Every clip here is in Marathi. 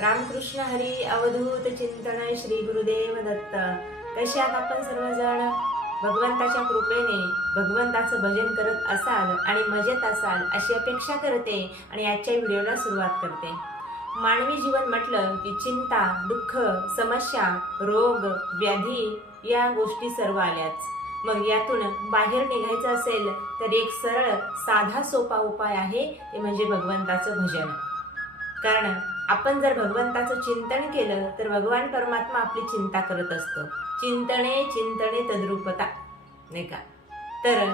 रामकृष्ण हरी अवधूत चिंतन श्री गुरुदेव दत्त कसे आहात आपण सर्वजण? भगवंताच्या कृपेने भगवंताचं भजन करत असाल आणि मजेत असाल अशी अपेक्षा करते आणि आजच्या व्हिडिओला सुरुवात करते. मानवी जीवन म्हटलं की चिंता दुःख समस्या रोग व्याधी या गोष्टी सर्व आल्याच. मग यातून बाहेर निघायचं असेल तर एक सरळ साधा सोपा उपाय आहे ते म्हणजे भगवंताचं भजन. कारण आपण जर भगवंताचं चिंतन केलं तर भगवान परमात्मा आपली चिंता करत असतो. चिंतने चिंतने तद्रुपता. नाही का? तर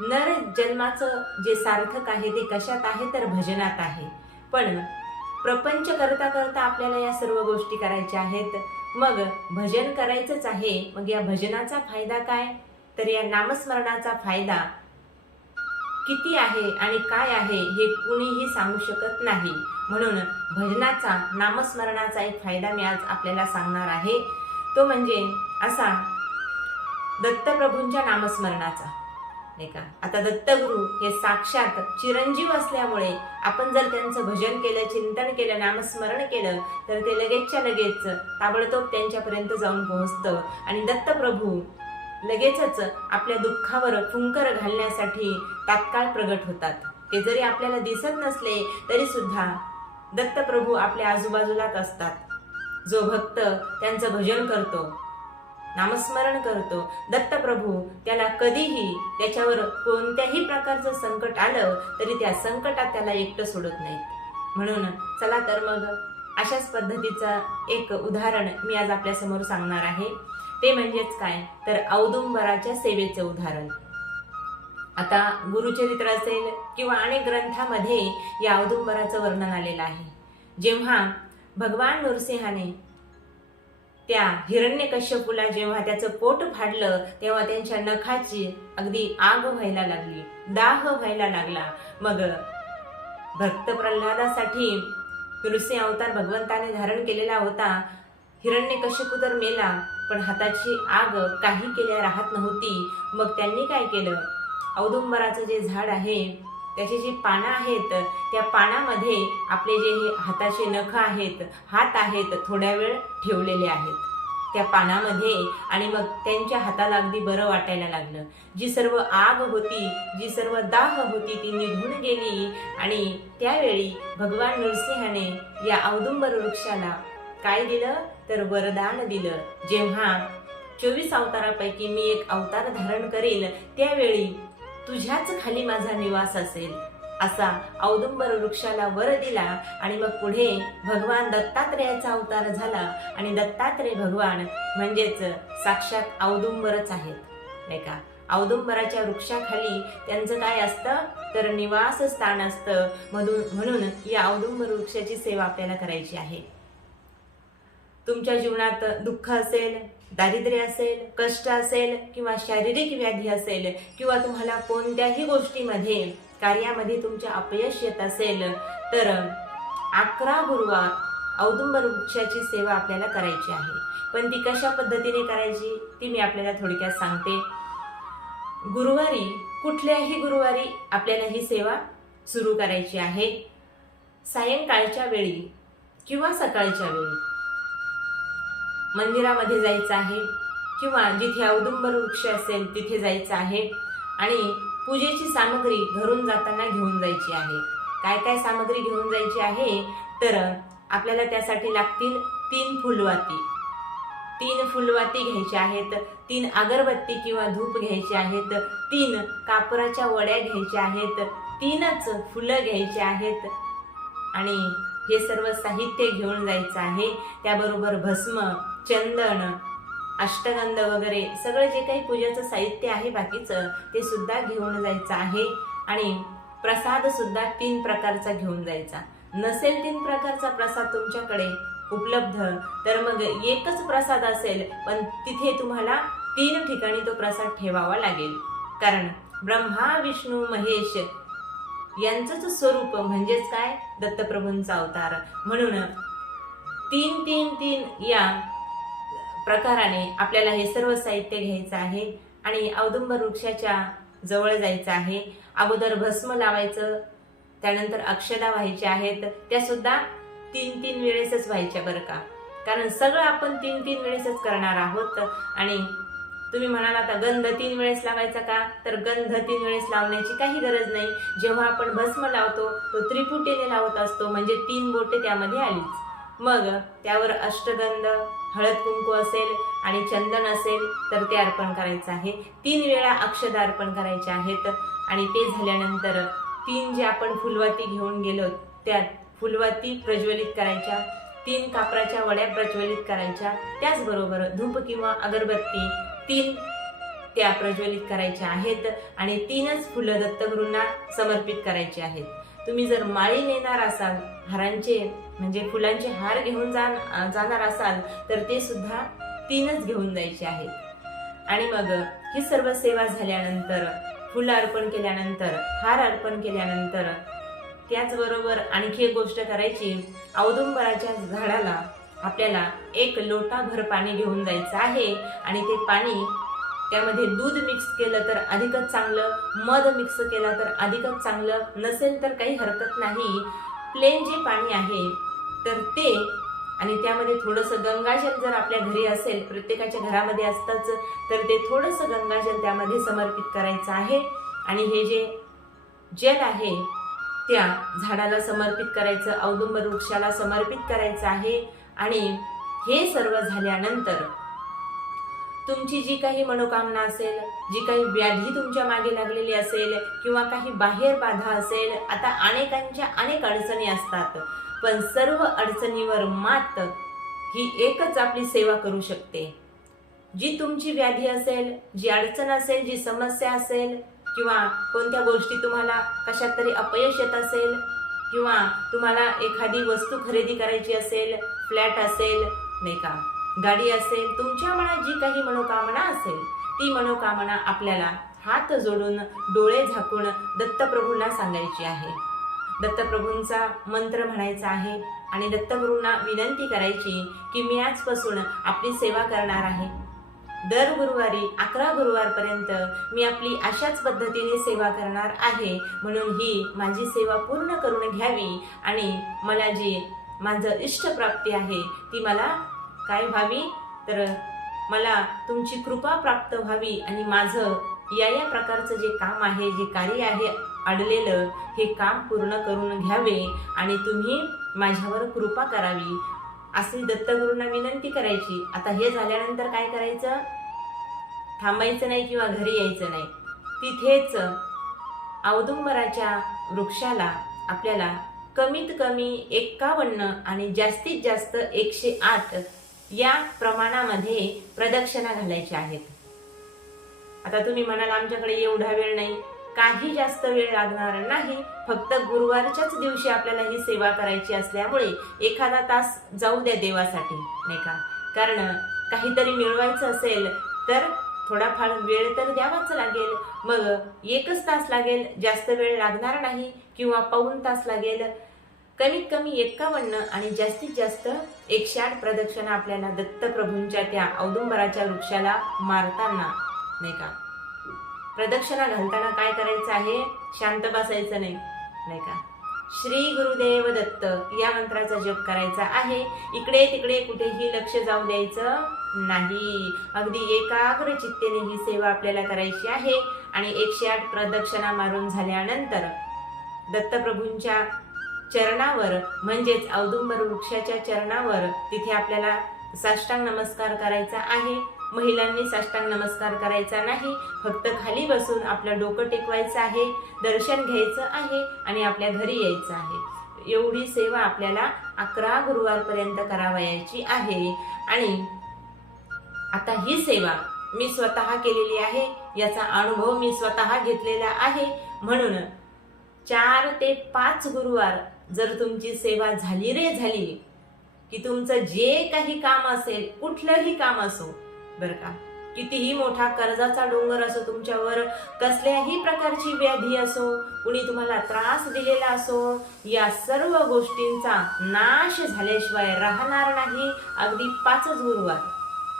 नर जन्माचं जे सार्थक आहे ते कशात आहे? तर भजनात आहे. पण प्रपंच करता करता आपल्याला या सर्व गोष्टी करायच्या आहेत. मग भजन करायचंच आहे. मग या भजनाचा फायदा काय? तर या नामस्मरणाचा फायदा किती आहे आणि काय आहे हे कुणीही सांगू शकत नाही. म्हणून भजनाचा नामस्मरणाचा एक फायदा मी आज आपल्याला सांगणार आहे. तो म्हणजे असा दत्तप्रभूंच्या नामस्मरणाचा. नाही का? आता दत्तगुरु हे साक्षात चिरंजीव असल्यामुळे आपण जर त्यांचं भजन केलं चिंतन केलं नामस्मरण केलं तर ते लगेचच्या लगेच ताबडतोब त्यांच्यापर्यंत जाऊन पोहोचतं. आणि दत्तप्रभू लगेचच आपल्या दुःखावर फुंकर घालण्यासाठी तात्काळ प्रगट होतात. ते जरी आपल्याला दिसत नसले तरी सुद्धा दत्तप्रभू आपल्या आजूबाजूलाच असतात. जो भक्त त्यांचं भजन करतो नामस्मरण करतो दत्तप्रभू त्याला कधीही त्याच्यावर कोणत्याही प्रकारचं संकट आलं तरी त्या संकटात त्याला एकटं सोडत नाहीत. म्हणून चला तर मग अशाच पद्धतीचं एक उदाहरण मी आज आपल्यासमोर सांगणार आहे. ते म्हणजेच काय? तर औदुंबराच्या सेवेचे उदाहरण. आता गुरुचरित्र असेल किंवा अनेक ग्रंथामध्ये या औदुंबराचं वर्णन आलेलं आहे. जेव्हा भगवान नृसिंहाने त्या हिरण्यकश्यपूला जेव्हा त्याचं पोट फाडलं तेव्हा त्यांच्या नखाची अगदी आग व्हायला लागली दाह व्हायला लागला. मग भक्त प्रल्हादासाठी नृसिंह अवतार भगवंताने धारण केलेला होता. हिरण्यकश्यपू तर मेला. पण हाताची आग काही केल्या राहत नव्हती. मग त्यांनी काय केलं? औदुंबराचं जे झाड आहे त्याची जी पानं आहेत त्या पानामध्ये आपले जे हे हाताचे नख आहेत हात आहेत थोड्या वेळ ठेवलेले आहेत. त्या पानामध्ये आणि मग त्यांच्या हाताला अगदी बरं वाटायला लागलं. जी सर्व आग होती जी सर्व दाह होती ती निघून गेली आणि त्यावेळी भगवान नृसिंहाने या औदुंबर वृक्षाला काय दिलं? तर वरदान दिलं. जेव्हा चोवीस अवतारापैकी मी एक अवतार धारण करेल त्यावेळी तुझ्याच खाली माझा निवास असेल. असा औदुंबर वृक्षाला वर दिला आणि मग पुढे भगवान दत्तात्रेयाचा अवतार झाला आणि दत्तात्रेय भगवान म्हणजेच साक्षात औदुंबरच आहेत. नाही का? औदुंबराच्या वृक्षाखाली त्यांचं काय असतं? तर निवास स्थान असतं. म्हणून म्हणून या औदुंबर वृक्षाची सेवा आपल्याला करायची आहे. तुमच्या जीवनात दुःख असेल दारिद्र्य असेल कष्ट असेल किंवा शारीरिक व्याधी असेल किंवा तुम्हाला कोणत्याही गोष्टीमध्ये कार्यामध्ये तुमच्या अपयश येत असेल तर अकरा गुरुवार औदुंबर वृक्षाची सेवा आपल्याला करायची आहे. पण ती कशा पद्धतीने करायची ती मी आपल्याला थोडक्यात सांगते. गुरुवारी कुठल्याही गुरुवारी आपल्याला ही सेवा सुरू करायची आहे. सायंकाळच्या वेळी किंवा सकाळच्या वेळी. मंदिरामध्ये जायचं आहे किंवा जिथे औदुंबर वृक्ष असेल तिथे जायचं आहे आणि पूजेची सामग्री घरून जाताना घेऊन जायची आहे. काय काय सामग्री घेऊन जायची आहे? तर आपल्याला त्यासाठी लागतील तीन फुलवाती. तीन फुलवाती घ्यायच्या आहेत तीन अगरबत्ती किंवा धूप घ्यायचे आहेत तीन कापराच्या वड्या घ्यायच्या आहेत तीनच फुलं घ्यायची आहेत आणि हे सर्व साहित्य घेऊन जायचं आहे. त्याबरोबर भस्म चंदन अष्टगंध वगैरे सगळं जे काही पूजेचं साहित्य आहे बाकीचं ते सुद्धा घेऊन जायचं आहे. आणि प्रसाद सुद्धा तीन प्रकारचा घेऊन जायचा. नसेल तीन प्रकारचा प्रसाद तुमच्याकडे उपलब्ध तर मग एकच प्रसाद असेल पण तिथे तुम्हाला तीन ठिकाणी तो प्रसाद ठेवावा लागेल. कारण ब्रह्मा विष्णू महेश यांचंच स्वरूप म्हणजेच काय? दत्तप्रभूंचा अवतार. म्हणून तीन तीन तीन या प्रकाराने आपल्याला हे सर्व साहित्य घ्यायचं आहे आणि औदुंबर वृक्षाच्या जवळ जायचं आहे. अगोदर भस्म लावायचं त्यानंतर अक्षदा व्हायच्या आहेत. त्या सुद्धा तीन तीन वेळेसच व्हायच्या बरं का. कारण सगळं आपण तीन तीन वेळेसच करणार आहोत. आणि तुम्ही म्हणाल आता गंध तीन वेळेस लावायचा का? तर गंध तीन वेळेस लावण्याची काही गरज नाही. जेव्हा आपण भस्म लावतो तो त्रिपुटीने लावत असतो. म्हणजे तीन बोटे त्यामध्ये आलीच. मग त्यावर अष्टगंध हळद कुंकू असेल आणि चंदन असेल तर ते अर्पण करायचं आहे. तीन वेळा अक्षदा अर्पण करायचे आहेत आणि ते झाल्यानंतर तीन जे आपण फुलवाती घेऊन गेलो त्यात फुलवाती प्रज्वलित करायच्या तीन कापराच्या वड्या प्रज्वलित करायच्या त्याचबरोबर धूप किंवा अगरबत्ती तीन त्या प्रज्वलित करायच्या आहेत आणि तीनच फुलं दत्तगुरूंना समर्पित करायची आहेत. तुम्ही जर माळी नेणार असाल हारांचे म्हणजे फुलांचे हार घेऊन जा जाणार असाल तर ते सुद्धा तीनच घेऊन जायचे आहेत. आणि मग ही सर्व सेवा झाल्यानंतर फुलं अर्पण केल्यानंतर हार अर्पण केल्यानंतर त्याचबरोबर आणखी एक गोष्ट करायची. औदुंबराच्या झाडाला आपल्याला एक लोटाभर पाणी घेऊन जायचं आहे आणि ते पाणी त्यामध्ये दूध मिक्स केलं तर अधिकच चांगलं मध मिक्स केलं तर अधिकच चांगलं नसेल तर काही हरकत नाही. प्लेन जे पाणी आहे तर ते आणि त्यामध्ये थोडंसं गंगाजल जर आपल्या घरी असेल प्रत्येकाच्या घरामध्ये असतंच तर ते थोडंसं गंगाजल त्यामध्ये समर्पित करायचं आहे. आणि हे जे जल आहे त्या झाडाला समर्पित करायचं औदुंबर वृक्षाला समर्पित करायचं आहे. आणि हे सर्व झाल्यानंतर तुमची जी काही मनोकामना असेल जी काही व्याधी तुमच्या मागे लागलेली असेल किंवा काही बाहेर बाधा असेल आता अनेकांच्या अनेक अडचणी असतात. पण सर्व अडचणीवर मात ही एकच आपली सेवा करू शकते. जी तुमची व्याधी असेल जी अडचण असेल जी समस्या असेल किंवा कोणत्या गोष्टी तुम्हाला कशात तरी अपयश येत असेल किंवा तुम्हाला एखादी वस्तू खरेदी करायची असेल फ्लॅट असेल नाही का? गाडी असेल तुमच्या मनात जी काही मनोकामना असेल ती मनोकामना आपल्याला हात जोडून डोळे झाकून दत्तप्रभूंना सांगायची आहे. दत्तप्रभूंचा मंत्र म्हणायचा आहे आणि दत्तगुरूंना विनंती करायची की मी आजपासून आपली सेवा करणार आहे. दर गुरुवारी अकरा गुरुवारपर्यंत मी आपली अशाच पद्धतीने सेवा करणार आहे म्हणून ही माझी सेवा पूर्ण करून घ्यावी आणि मला जी माझं इष्टप्राप्ती आहे ती मला काय व्हावी? तर मला तुमची कृपा प्राप्त व्हावी आणि माझं या या प्रकारचं जे काम आहे जे कार्य आहे अडलेलं हे काम पूर्ण करून घ्यावे आणि तुम्ही माझ्यावर कृपा करावी. अशी दत्तगुरूंना विनंती करायची. आता हे झाल्यानंतर काय करायचं? थांबायचं नाही किंवा घरी यायचं नाही. तिथेच औदुंबराच्या वृक्षाला आपल्याला कमीत कमी एक्कावन्न आणि जास्तीत जास्त एकशे आठ या प्रमाणामध्ये प्रदक्षिणा घालायच्या आहेत. आता तुम्ही म्हणाल आमच्याकडे एवढा वेळ नाही. काही जास्त वेळ लागणार नाही. फक्त गुरुवारच्याच दिवशी आपल्याला ही सेवा करायची असल्यामुळे एखादा तास जाऊ द्या देवासाठी. नाही का? कारण काहीतरी मिळवायचं असेल तर थोडाफार वेळ तर द्यावाच लागेल. मग एकच तास लागेल जास्त वेळ लागणार नाही किंवा पाऊन तास लागेल कमीत कमी एक्कावन्न आणि जास्तीत जास्त एकशे आठ प्रदक्षिणा आपल्याला दत्तप्रभूंच्या त्या औदुंबराच्या वृक्षाला मारताना नाही का? प्रदक्षिणा घालताना काय करायचं आहे? शांत बसायचं नाही नाही का? श्री गुरुदेव दत्त या मंत्राचा जप करायचा आहे. इकडे तिकडे कुठेही लक्ष जाऊ द्यायचं नाही. अगदी एकाग्र चित्तेने ही सेवा आपल्याला करायची आहे. आणि एकशे आठ प्रदक्षिणा मारून झाल्यानंतर दत्तप्रभूंच्या चरणावर म्हणजेच औदुंबर वृक्षाच्या चरणावर तिथे आपल्याला साष्टांग नमस्कार करायचा आहे. महिलांनी साष्टांग नमस्कार करायचा नाही. फक्त खाली बसून आपलं डोकं टेकवायचं आहे दर्शन घ्यायचं आहे आणि आपल्या घरी यायचं आहे. एवढी सेवा आपल्याला अकरा गुरुवारपर्यंत करावयाची आहे. आणि आता ही सेवा मी स्वतः केलेली आहे. याचा अनुभव मी स्वतः घेतलेला आहे. म्हणून चार ते पाच गुरुवार जर तुमची सेवा झाली रे झाली की तुमचं जे काही काम असेल कुठलंही काम असो बरं का कितीही मोठा कर्जाचा डोंगर असो तुमच्यावर कसल्याही प्रकारची व्याधी असो कुणी तुम्हाला त्रास दिलेला असो या सर्व गोष्टींचा नाश झाल्याशिवाय राहणार नाही अगदी पाचच गुरुवार.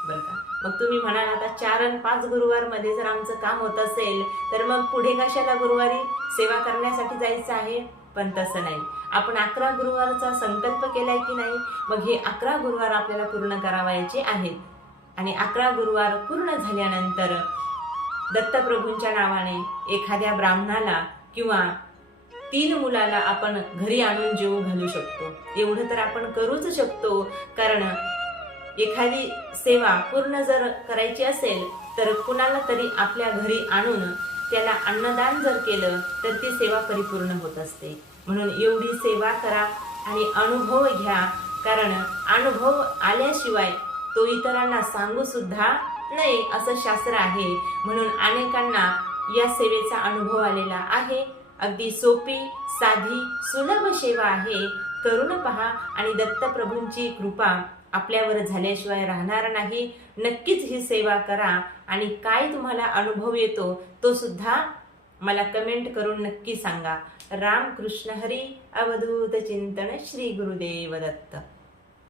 बरं का मग तुम्ही म्हणाल आता चार आणि पाच गुरुवारमध्ये जर आमचं काम होत असेल तर मग पुढे कशाला गुरुवारी? सेवा करण्यासाठी जायचं आहे? पण तसं नाही. आपण अकरा गुरुवारचा संकल्प केलाय की नाही मग हे अकरा गुरुवार आपल्याला पूर्ण करावायचे आहेत. आणि अकरा गुरुवार पूर्ण झाल्यानंतर दत्तप्रभूंच्या नावाने एखाद्या ब्राह्मणाला किंवा तीन मुलाला आपण घरी आणून जेवू घालू शकतो. एवढं तर आपण करूच शकतो कारण एखादी सेवा पूर्ण जर करायची असेल तर कुणाला तरी आपल्या घरी आणून त्याला अन्नदान जर केलं तर ती सेवा परिपूर्ण होत असते. म्हणून एवढी सेवा करा आणि अनुभव घ्या. कारण अनुभव आल्याशिवाय तो इतरांना सांगू सुद्धा नाही असं शास्त्र आहे. म्हणून अनेकांना या सेवेचा अनुभव आलेला आहे. अगदी सोपी साधी सुलभ सेवा आहे. करून पहा आणि दत्तप्रभूंची कृपा आपल्यावर झाल्याशिवाय राहणार नाही. नक्कीच ही सेवा करा आणि काय तुम्हाला अनुभव येतो तो सुद्धा मला कमेंट करून नक्की सांगा. राम कृष्ण हरी